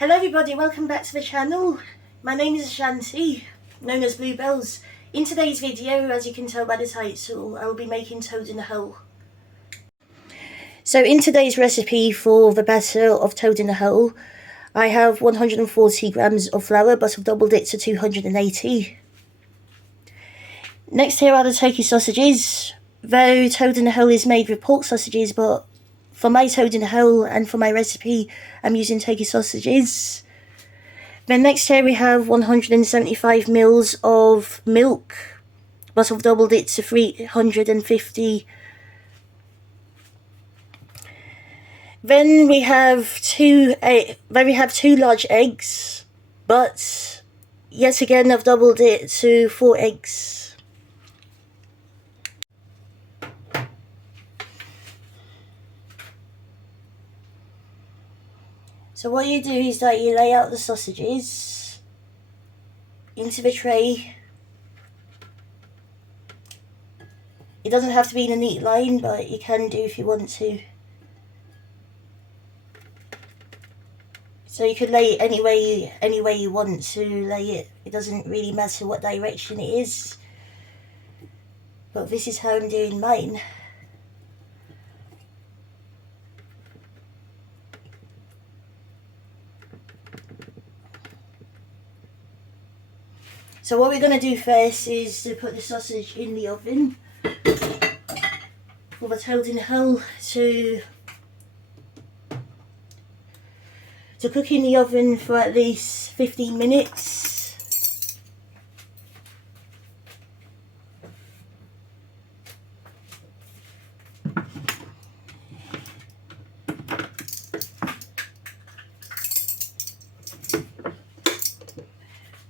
Hello everybody, welcome back to the channel. My name is Shanti, known as Bluebells. In today's video, as you can tell by the title, I will be making toad in the hole. So in today's recipe for the batter of toad in the hole, I have 140 grams of flour, but I've doubled it to 280. Next here are the turkey sausages. Though toad in the hole is made with pork sausages, but for my toad in the hole and for my recipe, I'm using turkey sausages. Then next here we have 175 mils of milk, but I've doubled it to 350. Then we have two large eggs, but yet again I've doubled it to 4 eggs. So what you do is that you lay out the sausages into the tray. It doesn't have to be in a neat line, but you can do if you want to. So you could lay it any way you want to lay it. It doesn't really matter what direction it is. But this is how I'm doing mine. So what we're going to do first is to put the sausage in the oven for the toad in the hole to cook in the oven for at least 15 minutes.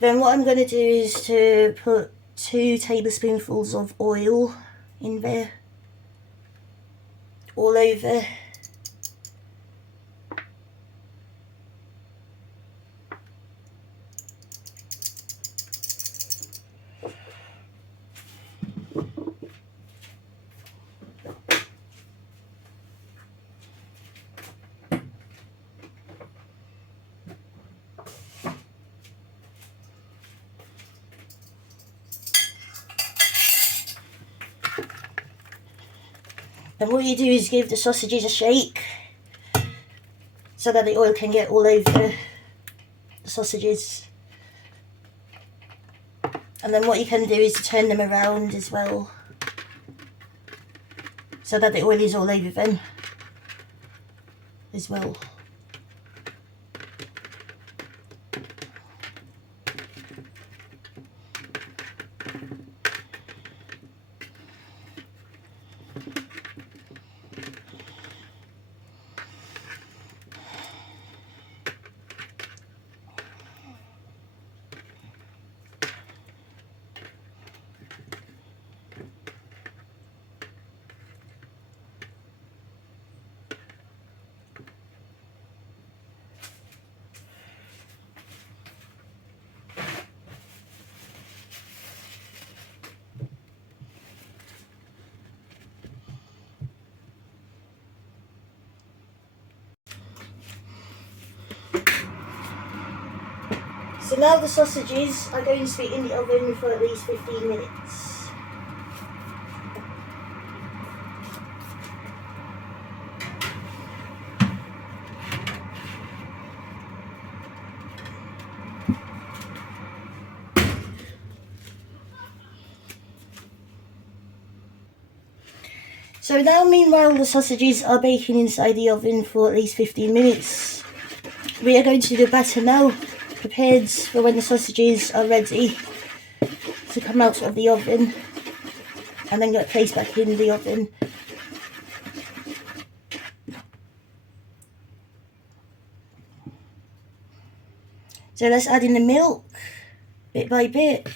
Then what I'm going to do is to put 2 tablespoonfuls of oil in there, all over. And what you do is give the sausages a shake so that the oil can get all over the sausages. And then what you can do is to turn them around as well so that the oil is all over them as well. So now the sausages are going to be in the oven for at least 15 minutes. So now meanwhile the sausages are baking inside the oven for at least 15 minutes. We are going to do the batter now, prepared for when the sausages are ready to come out of the oven and then get placed back in the oven. So let's add in the milk bit by bit.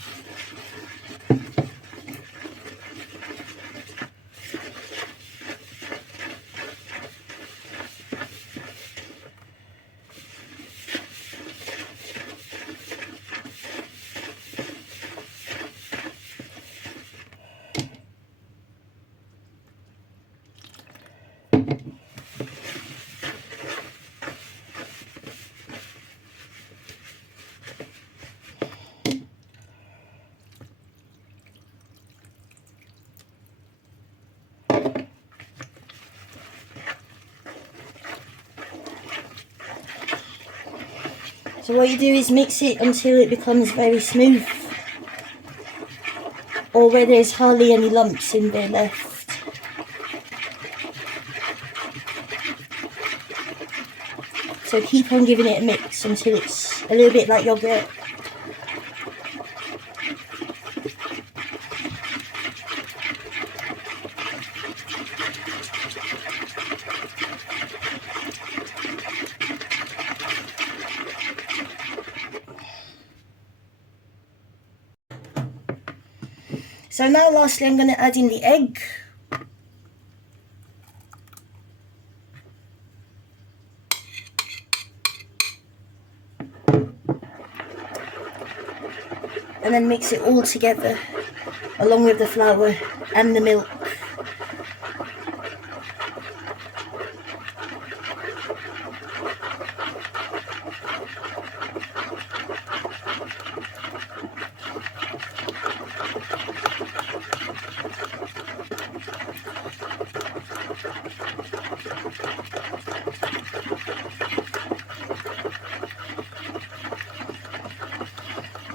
So what you do is mix it until it becomes very smooth, or where there's hardly any lumps in there left. So keep on giving it a mix until it's a little bit like yogurt. So now lastly I'm going to add in the egg. And then mix it all together along with the flour and the milk.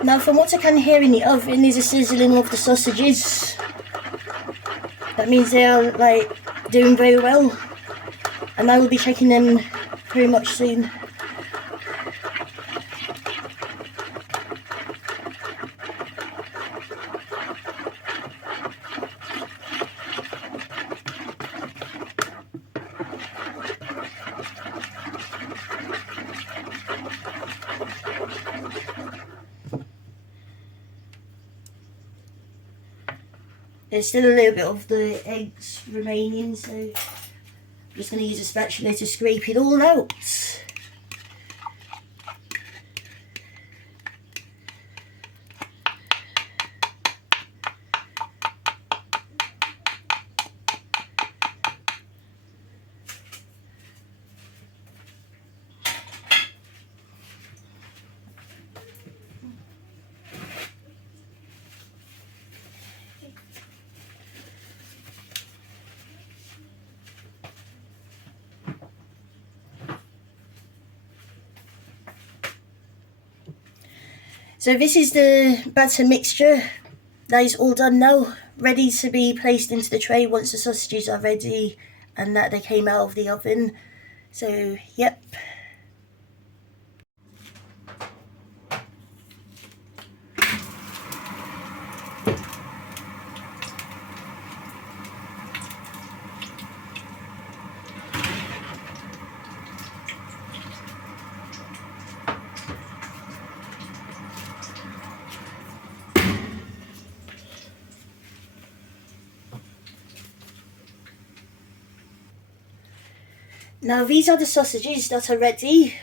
Now from what I can hear in the oven, there's a sizzling of the sausages. That means they are like doing very well, and I will be checking them pretty much soon. There's still a little bit of the eggs remaining, so I'm just going to use a spatula to scrape it all out. So this is the batter mixture. That is all done now, ready to be placed into the tray once the sausages are ready and that they came out of the oven. So, yep. Now these are the sausages that are ready.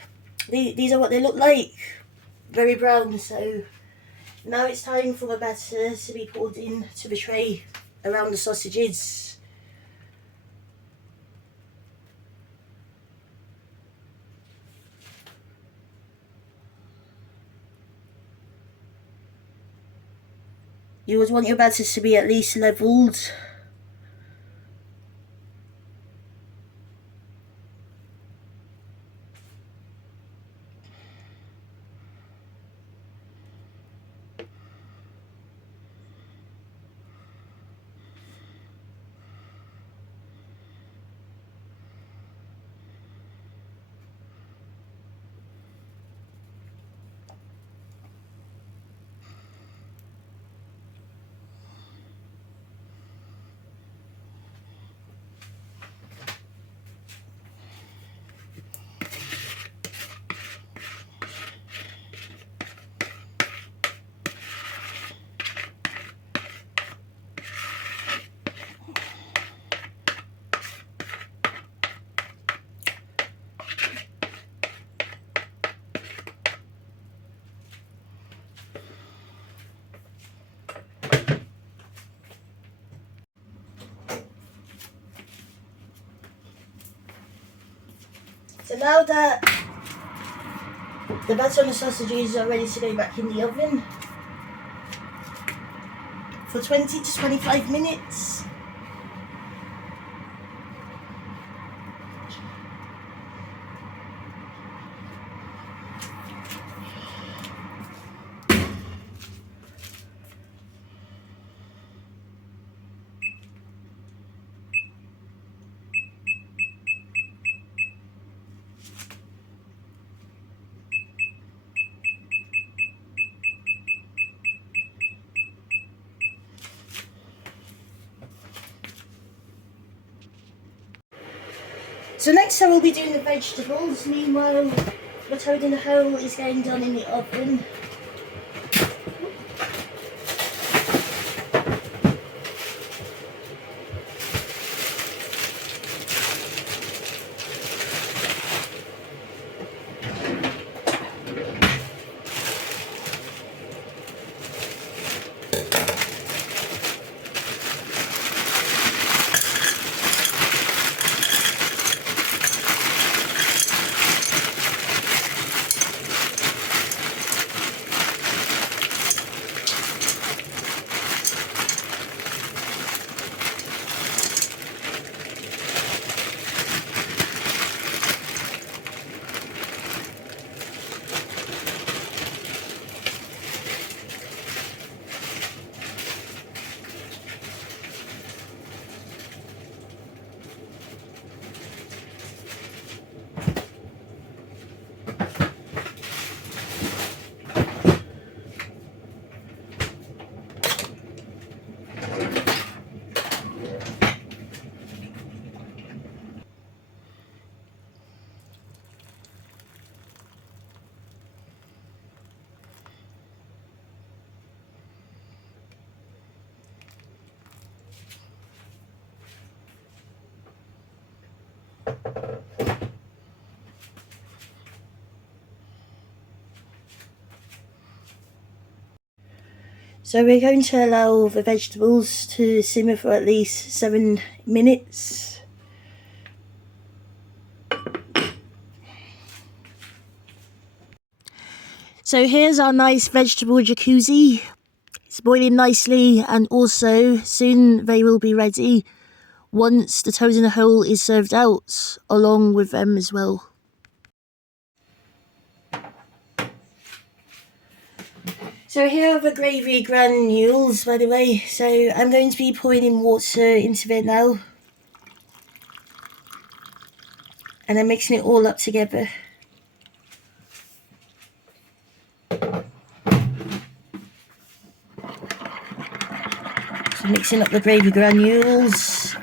These are what they look like, very brown. So now it's time for the batter to be poured into the tray around the sausages. You would want your batter to be at least levelled. So now that the batter on the sausages are ready to go back in the oven for 20 to 25 minutes. So next I will be doing the vegetables. Meanwhile, the toad in the hole is getting done in the oven. So we're going to allow the vegetables to simmer for at least 7 minutes. So here's our nice vegetable jacuzzi. It's boiling nicely, and also soon they will be ready once the toad in the hole is served out, along with them as well. So here are the gravy granules, by the way. So I'm going to be pouring in water into there now. And I'm mixing it all up together. So mixing up the gravy granules.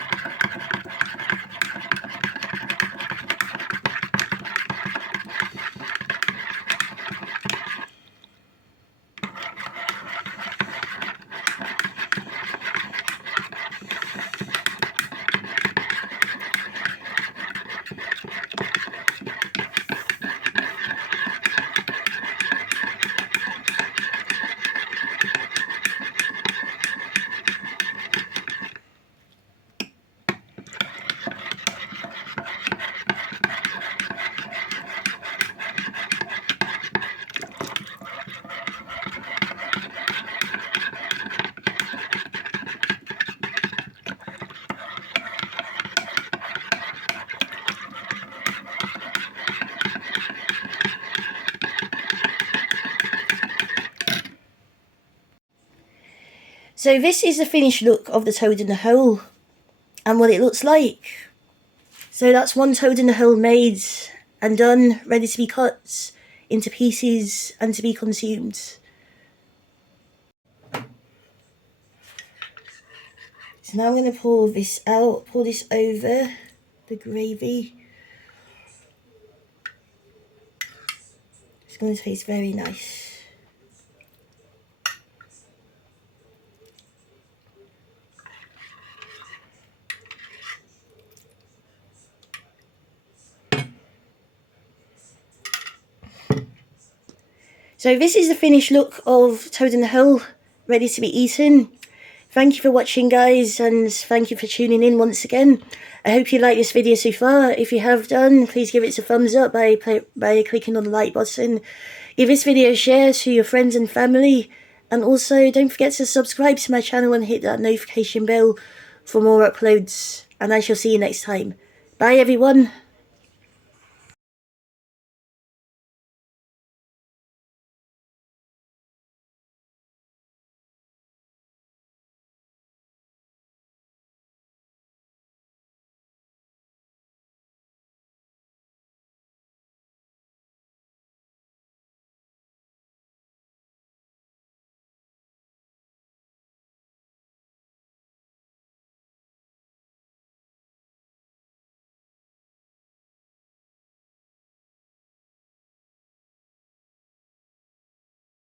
So this is the finished look of the toad in the hole and what it looks like. So that's one toad in the hole made and done, ready to be cut into pieces and to be consumed. So now I'm going to pour this out, pour this over the gravy. It's going to taste very nice. So this is the finished look of toad in the hole, ready to be eaten. Thank you for watching, guys, and thank you for tuning in once again. I hope you like this video so far. If you have done, please give it a thumbs up by clicking on the like button. Give this video a share to your friends and family. And also, don't forget to subscribe to my channel and hit that notification bell for more uploads. And I shall see you next time. Bye, everyone.